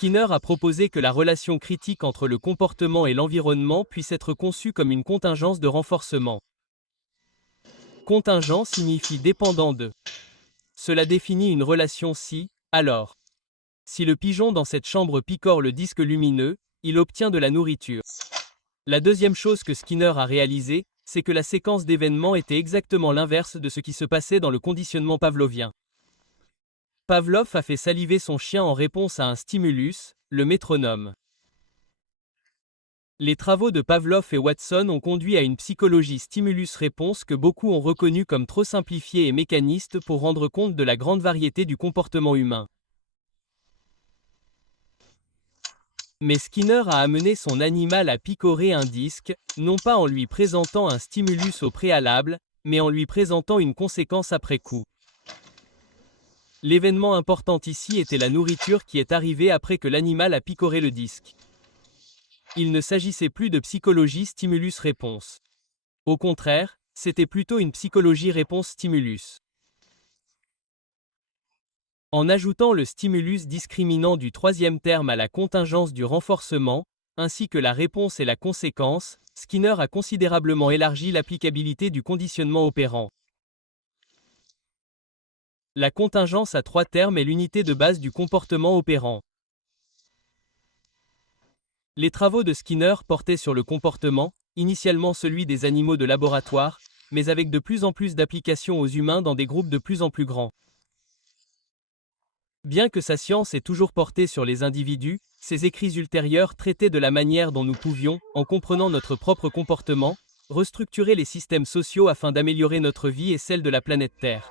Skinner a proposé que la relation critique entre le comportement et l'environnement puisse être conçue comme une contingence de renforcement. Contingent signifie dépendant de. Cela définit une relation si, alors. Si le pigeon dans cette chambre picore le disque lumineux, il obtient de la nourriture. La deuxième chose que Skinner a réalisée, c'est que la séquence d'événements était exactement l'inverse de ce qui se passait dans le conditionnement pavlovien. Pavlov a fait saliver son chien en réponse à un stimulus, le métronome. Les travaux de Pavlov et Watson ont conduit à une psychologie stimulus-réponse que beaucoup ont reconnue comme trop simplifiée et mécaniste pour rendre compte de la grande variété du comportement humain. Mais Skinner a amené son animal à picorer un disque, non pas en lui présentant un stimulus au préalable, mais en lui présentant une conséquence après coup. L'événement important ici était la nourriture qui est arrivée après que l'animal a picoré le disque. Il ne s'agissait plus de psychologie stimulus-réponse. Au contraire, c'était plutôt une psychologie réponse-stimulus. En ajoutant le stimulus discriminant du troisième terme à la contingence du renforcement, ainsi que la réponse et la conséquence, Skinner a considérablement élargi l'applicabilité du conditionnement opérant. La contingence à trois termes est l'unité de base du comportement opérant. Les travaux de Skinner portaient sur le comportement, initialement celui des animaux de laboratoire, mais avec de plus en plus d'applications aux humains dans des groupes de plus en plus grands. Bien que sa science ait toujours porté sur les individus, ses écrits ultérieurs traitaient de la manière dont nous pouvions, en comprenant notre propre comportement, restructurer les systèmes sociaux afin d'améliorer notre vie et celle de la planète Terre.